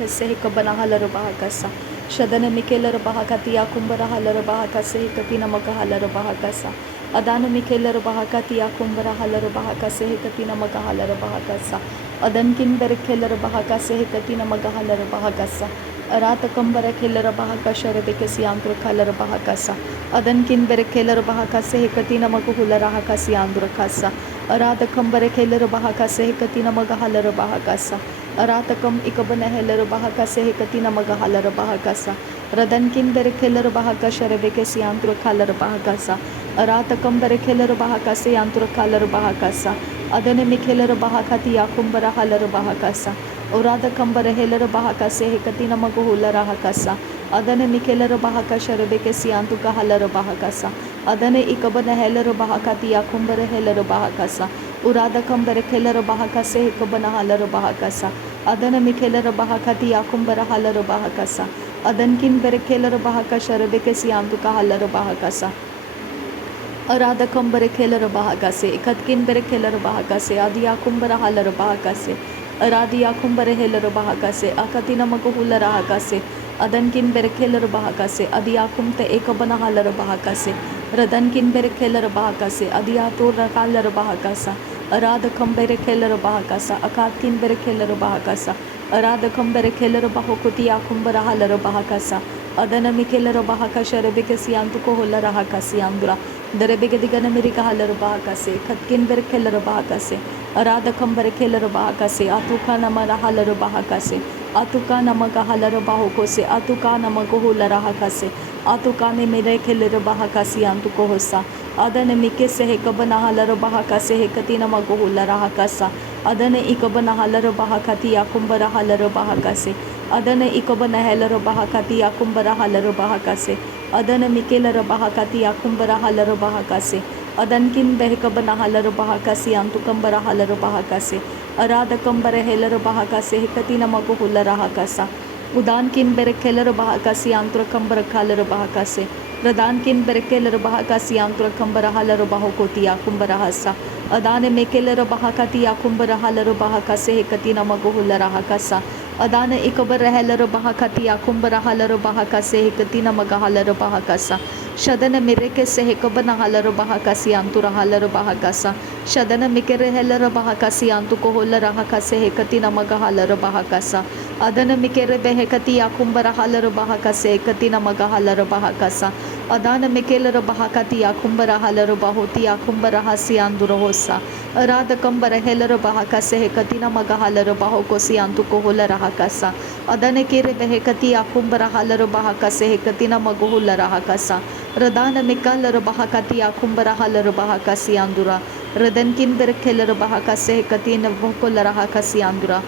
kese kabana halar bahakasa shadana mikelar bahakati akumbara halar bahakase katina maka halar bahakasa adana mikelar bahakati akumbara halar bahakase katina maka halar bahakasa adankin berkelar bahakase katina maka halar bahakasa Arata kambara kelara bahaka sharade kesi andra kalara bahakasa adankin bere kelara bahakase katina magu hulara hakasi andra kasa arata kambara kelara bahakase katina maga halara bahakasa arata kam ikabana helara bahakase katina maga halara bahakasa radankin bere kelara bahaka sharade kesi andra kalara bahakasa arata kambara kelara bahakase andra kalara bahakasa adane mikelara bahakati yakumbara halara bahakasa Orada kambara helara bahakase hekatina maguhula rahakasa adane mikelara bahakasha rebekesi antuka halara bahakasa adane ikabana helara bahakati yakumbara helara bahakasa urada kambara kelara bahakase hekabana halara bahakasa adane mikelara bahakati yakumbara halara bahakasa adankin bere kelara bahakasha rebekesi antuka halara bahakasa Arada kambara kelara bahakase ikatkin bere kelara bahakase adiya kumbara halara bahakase Aradia kumbare helar bahakase akatina maguhula rahakase adankin berkelar bahakase adiakumte ekabana halar bahakase radankin berkelar bahakase adiatur rakalar bahakasa arada kambere kelar bahakasa akatkin berkelar bahakasa arada kambere kelar bahukutia kumbara halar bahakasa adana mikelar bahakasha rebekasi antuko hular rahakasi andura Derebegana America halar bahakase katkin berkelar bahakase Arada kambare kelar bahakase atuka namara halar bahakase atuka namaga halar bahokose atuka namago hular rahakase atuka ne mere kelar bahakasi antuko hosa adane mike se hekabana halar bahakase hekatina mago hular rahakasa adane ikabana halar bahakati yakumbara halar bahakase adane ikabana halar bahakati yakumbara halar bahakase adane mikelar bahakati yakumbara halar bahakase adankin behkabana halar bahakasi antukambara halar bahakase arada kambara helar bahakase hekatina mago hular rahakasa udankin berekelar bahakasi antura kambara halar bahakase radankin berekelar bahakasi antura kambara halar bahokoti yakumbara hasa adane mekelar bahakati yakumbara halar bahakase hekatina mago hular rahakasa adane ikabar helar bahakati yakumbara halar bahakase hekatina maga halar bahakasa Shadana mireke se hekabana halar bahakasi antura halar bahakasa Shadana mikere helar bahakasi antuko holar rahakase hekatina maga halar bahakasa Adana mikere behekati yakumbara halar bahakase hekatina maga halar bahakasa Adana mikelar bahakati yakumbara halar bahoti yakumbara hasi andura hosa Arada kambara helar bahakase hekatina maga halar bahokosi antuko holar rahakasa Adane kere behekati yakumbara halar bahakase hekatina mago holar rahakasa Radana mikalar bahakati akumbara halar bahakasi andura Radankin berkelar bahakase hekatina vokolar rahakasi andura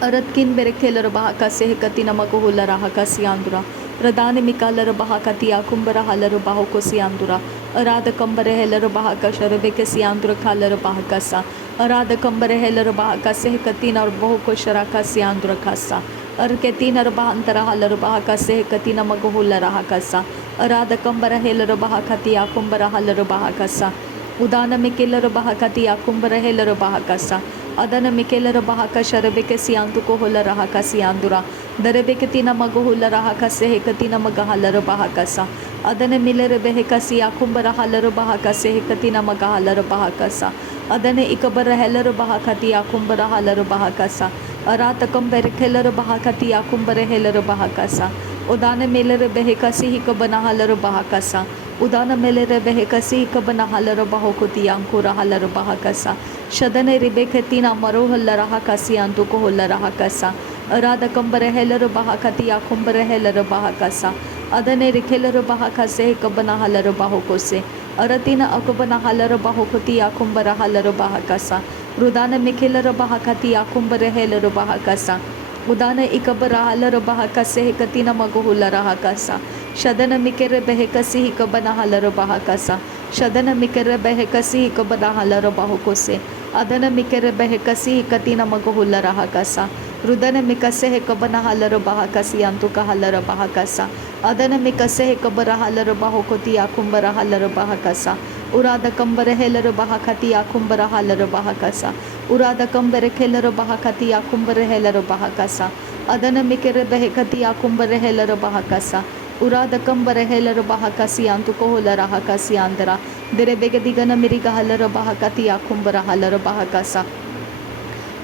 Aratkin berkelar bahakase hekatina mago holar rahakasi andura Radane mikalar bahakati akumbara halar bahokosi andura Arada kambare helar bahakasha rebekasi andura kalar bahakasa Arada kambare helar bahakase hekatina bahokosharakasi andura kasa Arketina bahantara halar bahakase hekatina mago holar rahakasa Arada kambara helar bahakati akumbara halar bahakasa Udana mikelar bahakati akumbara helar bahakasa Adana mikelar bahakasha rebekasi antuko holar rahakasi andura Darebekatina mago holar rahakase hekatina maga halar bahakasa Adana miler behekasi akumbara halar bahakase hekatina maga halar bahakasa Adane ikabar helar bahakati akumbara halar bahakasa Arata kambere kelar bahakati akumbara helar bahakasa Udana meler behekasi hikabana halar bahakasa Udana meler behekasi hikabana halar bahokoti ankura halar bahakasa Shadane ribeketina maro halar rahakasi antuko holar rahakasa Arada kambare helar bahakati akumbara helar bahakasa Adane rikelar bahakase hikabana halar bahokose Aratina akabana halar bahokoti akumbara halar bahakasa Rudana mikelar bahakati akumbara helar bahakasa Udana ikabara halar bahakase hekatina mago hular rahakasa Shadana mikere behekasi hikabana halar bahakasa Shadana mikere behekasi hikabana halar bahokose Adana mikere behekasi hekatina mago hular rahakasa Rudana mikase hekabana halar bahakasi antuka halar bahakasa Adana mikase hekabara halar bahokoti akumbara halar bahakasa Urada kambare helar bahakati akumbara halar bahakasa Urada kambare kelar bahakati akumbare helar bahakasa Adana mikere behekati akumbare helera bahakasa. Urada kambare helera bahakasi antukohola rahakasi andra. Dere begadigana miriga halera bahakati akumbara halera bahakasa.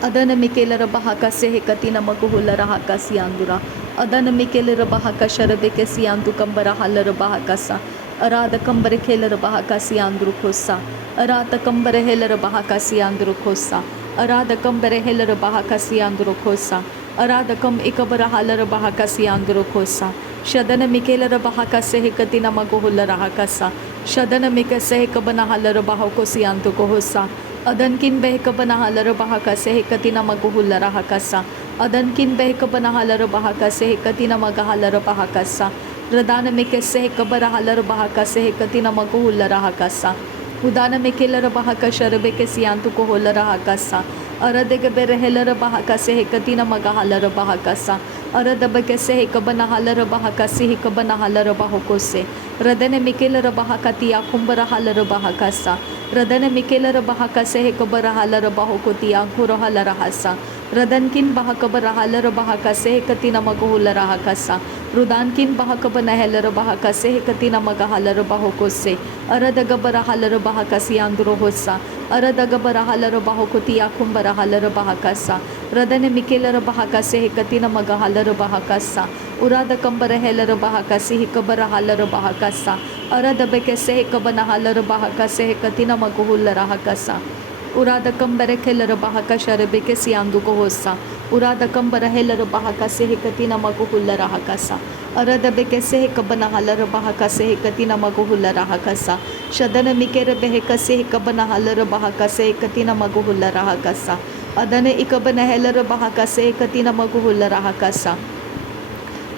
Adana Mikelera Bahaka Sehekatina Makuhula Rahakasi Andura. Adana Mikelera Bahaka Sharabekesi Andu Kambara Halara Bahakasa. Arada Kambare Kelera Bahakasi Andru Kosa. Arata Kambare Helera Bahakasi Andru Kosa. Arada Kambare Helera Bahakasi Andru Kosa. Arada Kam Ikabara Halara Bahakasi Andru Kosa. Shadana Mikelera Bahaka Sehekatina Makuhula Rahakasa. Shadana Mika Sehekabana Halara Bahakosi Andu Kohosa. Adankin behkabana halara bahaka sehekatina maguhula rahakasa. Adankin behkabana halara bahaka sehekatina magahalara bahakasa. Radana meke sehekabara halara bahaka sehekatina maguhula rahakasa. Udana mekelara bahaka sharabeke siyantu kohola rahakasa. Aradega berehelara bahaka sehekatina magahalara bahakasa. Aradabake sehekabana halara bahaka sehekabana halara bahokose. Radane mekelara bahaka tiya kumbara halara bahakasa. Radana Mikelera Bahaka Sehekabara Halara Bahokotia Kurohala Rahasa. Radankin Bahakabara Halara Bahaka Sehekatina Maguhula Rahakasa. Rudankin Bahakabana Helara Bahaka Sehekatina Magahalara Bahokose. Aradagabara Halara Bahakasi Androhosa. Aradagabara Halara Bahokotia Kumbara Halara Bahakasa. Radane Mikelera Bahaka Sehekatina Magahalara Bahakasa. Urada Kambara Helara Bahaka Sehekabara Halara Bahakasa. Aradabeke Sehekabana Halara Bahaka Sehekatina Maguhula Rahakasa. Urada Kambara Helara Bahaka Sharabeke Siandu Kohosa. Urada Kambara Helara Bahaka Sehekatina Maguhula Rahakasa. Aradabeke Sehekabana Halara Bahaka Sehekatina Maguhula Rahakasa. Shadana Mikere Beheka Sehekabana Halara Bahaka Sehekatina Maguhula Rahakasa. Adane Ikabana Helara Bahaka Sehekatina Maguhula Rahakasa.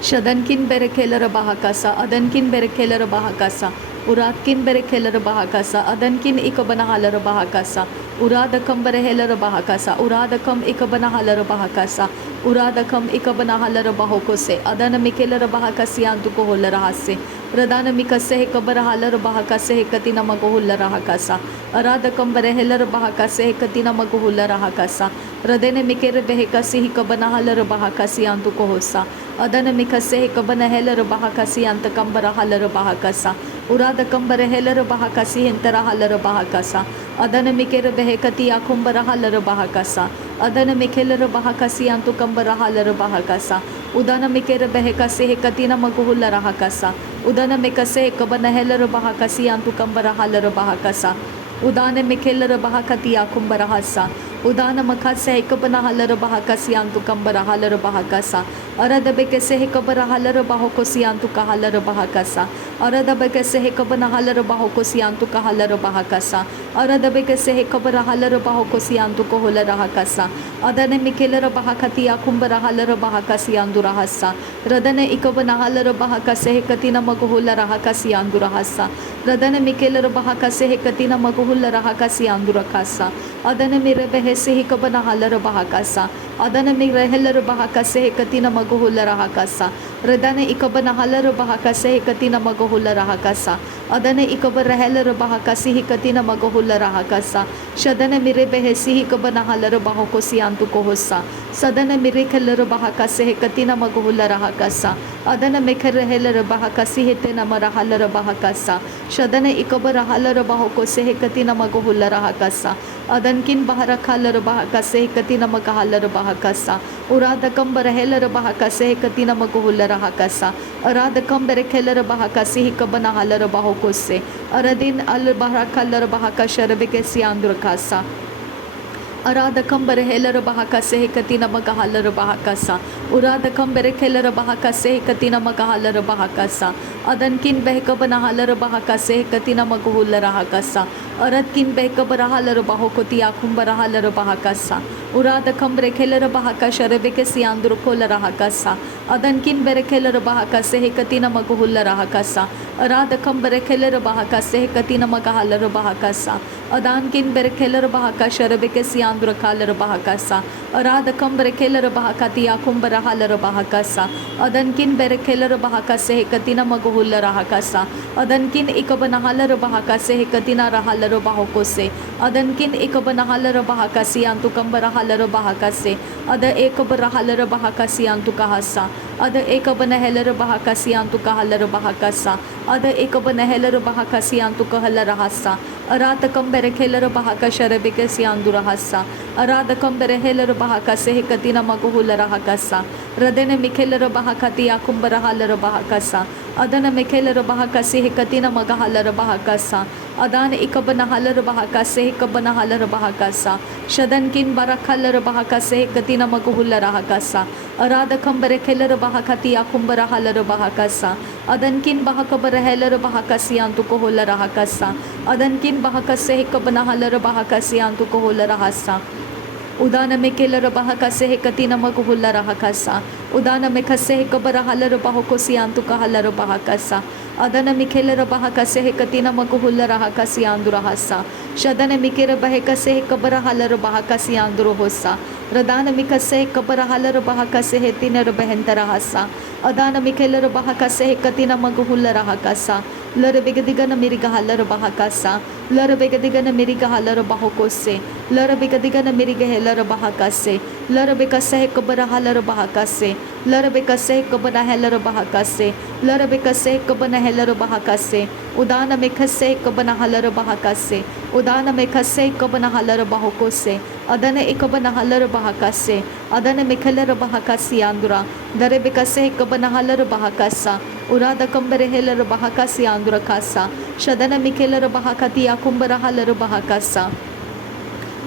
Shadankin Berekelara Bahakasa, Adankin Berekelara Bahakasa, Uratkin Berekelara Bahakasa, Adankin Ikabana Halara Bahakasa, Uradakam Berehelara Bahakasa, Uradakam Ikabana Halara Bahakasa, Uradakam Ikabana Halara Bahokose, Adana Mikelara Bahakasi Antukohola Rahase, Radana Mikase Kabara Halara Bahakase Katina Magohula Rahakasa, Aradakam Berehelara Bahakase Katina Magohula Rahakasa, Radene Mikere Behekasi Kabana Halara Bahakasi Antukohosa. Adana Mikase Kabana Heller Bahakasi Antakambara Haller Bahakasa. Urada Kambara Heller Bahakasi Hintara Haller Bahakasa. Adana Mikere Behekati Akumbara Haller Bahakasa. Adana Mikeller Bahakasi Antukambara Haller Bahakasa. Udana Mikere Behekasi Hekatina Maguhula Rahakasa. Udana Mikase Kabana Heller Bahakasi Antukambara Haller Bahakasa. Udana Mikeller Bahakati Akumbara Hasa. Udana Makase Kabana Haller Bahakasi Antukambara Haller Bahakasa. Aradabeke Sehekabara Haller Bahokosi Antuka Haller Bahakasa. Aradabeke Sehekabana Haller Bahokosi Antuka Haller Bahakasa. Aradabeke Sehekabara Haller Bahokosi Antuko Hola Rahakasa. Adane Mikeller Bahakati Akumbara Haller Bahakasi Andurahasa. Radane Ikabana Haller Bahakase Hekatina Maguhula Rahakasi Andurahasa. Radane Mikeller Bahakase Hekatina Maguhula Rahakasi Andurakasa. Adane Mirebehe Sehekabana Haller Bahakasa. Adana Mireheller Bahakase Hekatina Maguhula Rahakasa. Radane Ikabana Haller Bahakase Hekatina Maguhula Rahakasa. Adane Ikabara Heller Bahakasi Hekatina Maguhula Rahakasa. Shadane Mirebehe Sehekabana Haller Bahokosi Antukohosa. Sadana Mirekeller Bahakase Hekatina Maguhula Rahakasa. Adana Mekher Heller Bahakasi Hetena Marahaller Bahakasa. Shadane Ikabara Haller Bahokose Hekatina Maguhula Rahakasa. Adankin Bahara Haller Bahakase Hekatina Magahaller Bahakasa. Urada Kambara Heller Bahakase Hekatina Maguhula Rahakasa. Arada Kambere Keller Bahakasi Hikabana Haller Bahokose. Aradin Al Bahakaller Bahakasha Rebekesi Andrakasa. Arada Kambere Heller Bahakase Hekatina Magahaller Bahakasa. Urada Kambere Keller Bahakase Hekatina Magahaller Bahakasa. Adankin Behkabana Haller Bahakase Hekatina Maguhula Rahakasa. Aradkin Behkabara Haller Bahokoti Akumbara Haller Bahakasa. Urada Kambre Keller Bahakasha Rebekesi Andrukola Rahakasa. Adankin Berekeller Bahakase Hekatina Maguhula Rahakasa. Arada Kambere Keller Bahakase Hekatina Magahaller Bahakasa. Adankin Berekeller Bahakasha Rebekesi Andrukaller Bahakasa. Arada Kambere Keller Bahakati Akumbara Haller Bahakasa. Adankin Berekeller Bahakase Hekatina Maguhula Rahakasa. Adankin Ikabana Haller Bahakase Hekatina Rahaller Bahokose. Adankin Ikabana Haller Bahakasi Antukambara Haller Bahakase. ada ekabara halara bahakasi antu kahasa, ada ekabana helara bahakasi antu kahalara bahakasa, ada ekabana helara bahakasi antu kahalara hasa, arata kambere helara bahakashara bekasi andura hasa, arada kambere helara bahakase hekatina maguhulara hakasa, radene mikhelara bahakati akumbara halara bahakasa, adana mikhelara bahakasi hekatina magahalara bahakasa, adana ikabana halara bahakase hekabana halara bahakasa, shadankin barakhalara bahakase hekatina maguhulara hakasa, arada kambere helara bahakati akumbara halara bahakasa, adankin bahakabara helara bahakasi antu koholara hakasa, adankin bahakase hekabana halara bahakasi antu koholara hasa, udana में Keller बहा कसे हे कति नमक हुल्ला रहा कसा उदाना में खसे हे कबर हलर बहा को सियांतु का हलर बहा कसा अदन मिखेलर बहा कसे हे कति नमक हुल्ला रहा कसी आंदुरा हसा शदन मिकेर बहे कसे हे कबर हलर बहा कसी आंदुरो होसा रदान मिकसे हे कबर हलर बहा कसे हे तिनर बहंतर हसा अदान मिखेलर बहा कसे हे कति नमक हुल्ला रहा कसा लर बिगदिगन मिरिगा हलर बहा कसा लर बिगदिगन मिरिगा हलर बहा कोसे लर बिगदिगन मिरिगा हेलर बहा कसे लर बिकसे हे कबर हलर बहा कसे लर बिकसे हे कबर हेलर बहा कसे लर बिकसे हे कबर हेलर बहा कसे उदान में खसे कबन हलर बहा कसे उदान में खसे कबन हलर बहा कोसे अदन एकबन हलर बहा कसे अदन मिखलर बहा कसी आंदुरा दरे बिकसे कबन हलर बहा कसा उराद कंबरे हेलर बहा कसी आंदुरा कसा शदन मिखेलर बहा कति आकुंबर हलर बहा कसा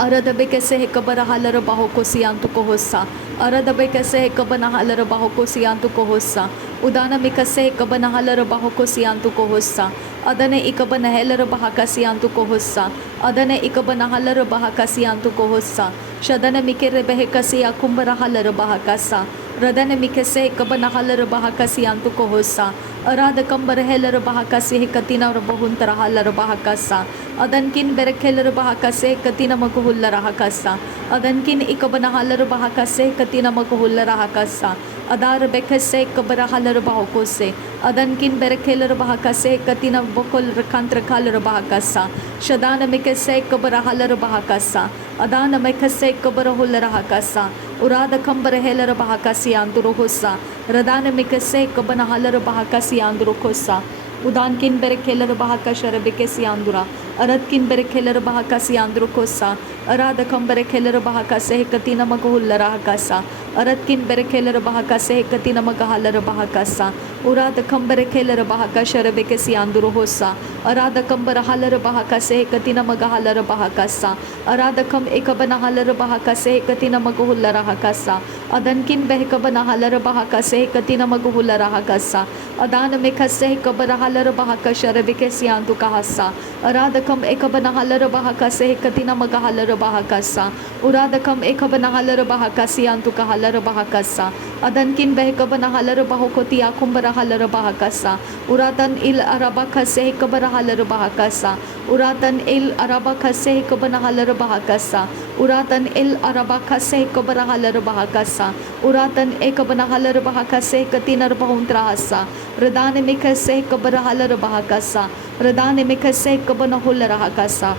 अरदबे कैसे है कबर हालर बाहो को सियांतु को होसा अरदबे कैसे है कबन हालर बाहो को सियांतु को होसा उदान में कैसे है कबन हालर बाहो को सियांतु को होसा अदने इकबन हेलर बहा का सियांतु को होसा अदने इकबन हालर बहा का सियांतु को होसा शदन मिकेरे बहे कसी आकुंबर हालर बहा कसा रदन मिकेसे कबन हालर बहा का सियांतु को होसा अराद कंबर हेलर बहा कसी है कतिना और बहुंतर हालर बहा कसा अदनकिन बेरखेलर बहा कसे कतिना मगहुल्ला रहा कसा अदनकिन इकबन हालर बहा कसे कतिना मगहुल्ला रहा कसा अदार बेखसे कबर हालर बहा कोसे अदनकिन बेरखेलर बहा कसे कतिना बकोल रखांतर खालर बहा कसा शदान में कैसे कबर हालर बहा कसा अदान में खसे कबर हुल रहा कसा उराद कंबर हेलर बहा कसी आंदुरो होसा रदान में कैसे कबन हालर बहा कसी आंदुरो कोसा उदान किन बेरे खेलर बहा का शरबे के सियांदुरा अरद किन बेरे खेलर बहा का सियांदुरो कोसा अराद कंबरे खेलर बहा का सह कति नमक हुल्ल रहा कसा अरद किन बेरे खेलर बहा का सह कति नमक हालर बहा कसा उराद कंबरे खेलर बहा का शरबे के सियांदुरो होसा अराद कंबर हालर बहा का सह कति नमक हालर बहा कसा अराद कम एक बना हालर बहा का सह कति नमक हुल्ल रहा कसा अदन किन बह कबना हालर बहा का सह कति नमक हुल्ल रहा कसा अदान में खसह कबर हालर बहा का शरबे के सियांदु का हसा अराद कम एक बना हालर बहा का सह कति नमक हालर बहा कसा उराद कम एक बना हालर बहा का सियांतु का हालर बहा कसा अदन किन बह कबना हालर बहा को तिया कुंबर हालर बहा कसा उरादन इल अरबा खसे कबर हालर बहा कसा उरादन इल अरबा खसे कबना हालर बहा कसा उरादन इल अरबा खसे कबर हालर बहा कसा उरादन एक बना हालर बहा कसे कति नर बहुंत्रा हसा रदान में खसे कबर हालर बहा कसा रदान में खसे कबन हुल रहा कसा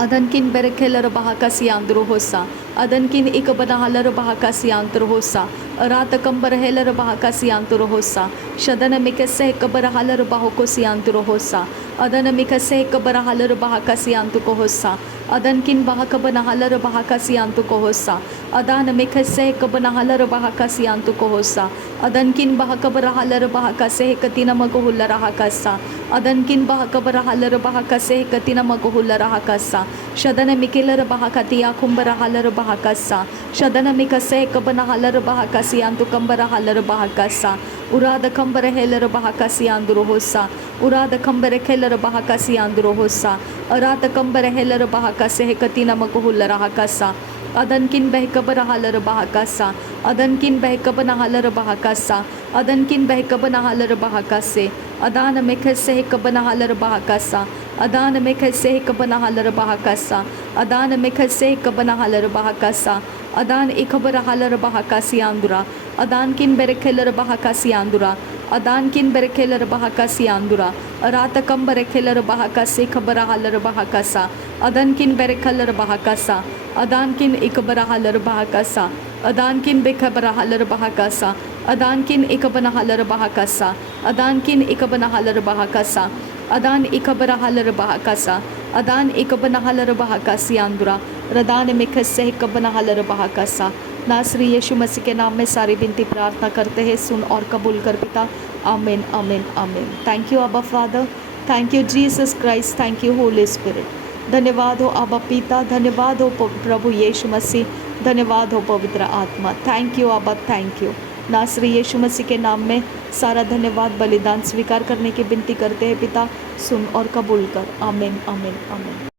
अदनकिन बेरखेलर बहा का सियांद्रो होसा अदनकिन इक बना हालर बहा का सियांत्र होसा रात कंबर हेलर बहा का सियांत्र होसा शदन मिकसे कबर हालर बाहो को सियांत्र होसा अदन मिकसे कबर हालर बहा का सियांत्र को होसा अदनकिन बहा कबन हालर बहा का सियांत्र को होसा अदान मिकसे कबन हालर बहा का सियांत्र को होसा अदनकिन बहा कबर हालर बहा का से कति नमक हुल्ला रहा कसा अदनकिन बहा कबर हालर बहा का से कति नमक हुल्ला रहा कसा शदन मिकेलर बहा का तिया कुंबर हालर बहा कसा शदन मिकसे कबन हालर बहा का सियांत्र कंबर हालर बहा कसा उराद कंबर हेलर बहा का सियांद्रो होसा उराद कंबर खेलर बहा का सियांद्रो होसा अरात कंबर हेलर बहा का से कति नमक हुल्ला रहा कसा अदनकिन बहकबर हालर बहा कसा अदनकिन बहकबन हालर बहा कसा अदनकिन बहकबन हालर बहा कसे अदान में खसे कबन हालर बहा कसा अदान में खसे कबन हालर बहा कसा अदान में खसे कबन हालर बहा कसा अदान इखबर हालर बहा का सियांदुरा अदान किन बेरखेलर बहा का सियांदुरा अदान किन बेरखेलर बहा का सियांदुरा अरात कम बेरखेलर बहा का से खबर हालर बहा कसा अदन किन बेरखेलर बहा कसा अदान किन ikabara halar bahakasa, अदान किन बेखबरा halar bahakasa, अदान किन ikabana halar bahakasa, अदान किन ikabana halar bahakasa, अदान ikabara halar bahakasa, अदान ikabana halar bahakasi आंदुरा, रदान में खस्से ikabana halar bahakasa। नासरी यीशु मसीह के नाम में सारी विनती प्रार्थना करते हैं, सुन और कबूल कर पिता। आमीन आमीन आमीन। थैंक यू अब्बा father, thank you Jesus Christ, thank you Holy spirit. धन्यवाद हो अब्बा पिता, धन्यवाद हो प्रभु यीशु मसीह, धन्यवाद हो पवित्र आत्मा। थैंक यू अब्बा, थैंक यू। नासरी यीशु मसीह के नाम में सारा धन्यवाद बलिदान स्वीकार करने की विनती करते हैं पिता, सुन और कबूल कर। आमीन आमीन आमीन।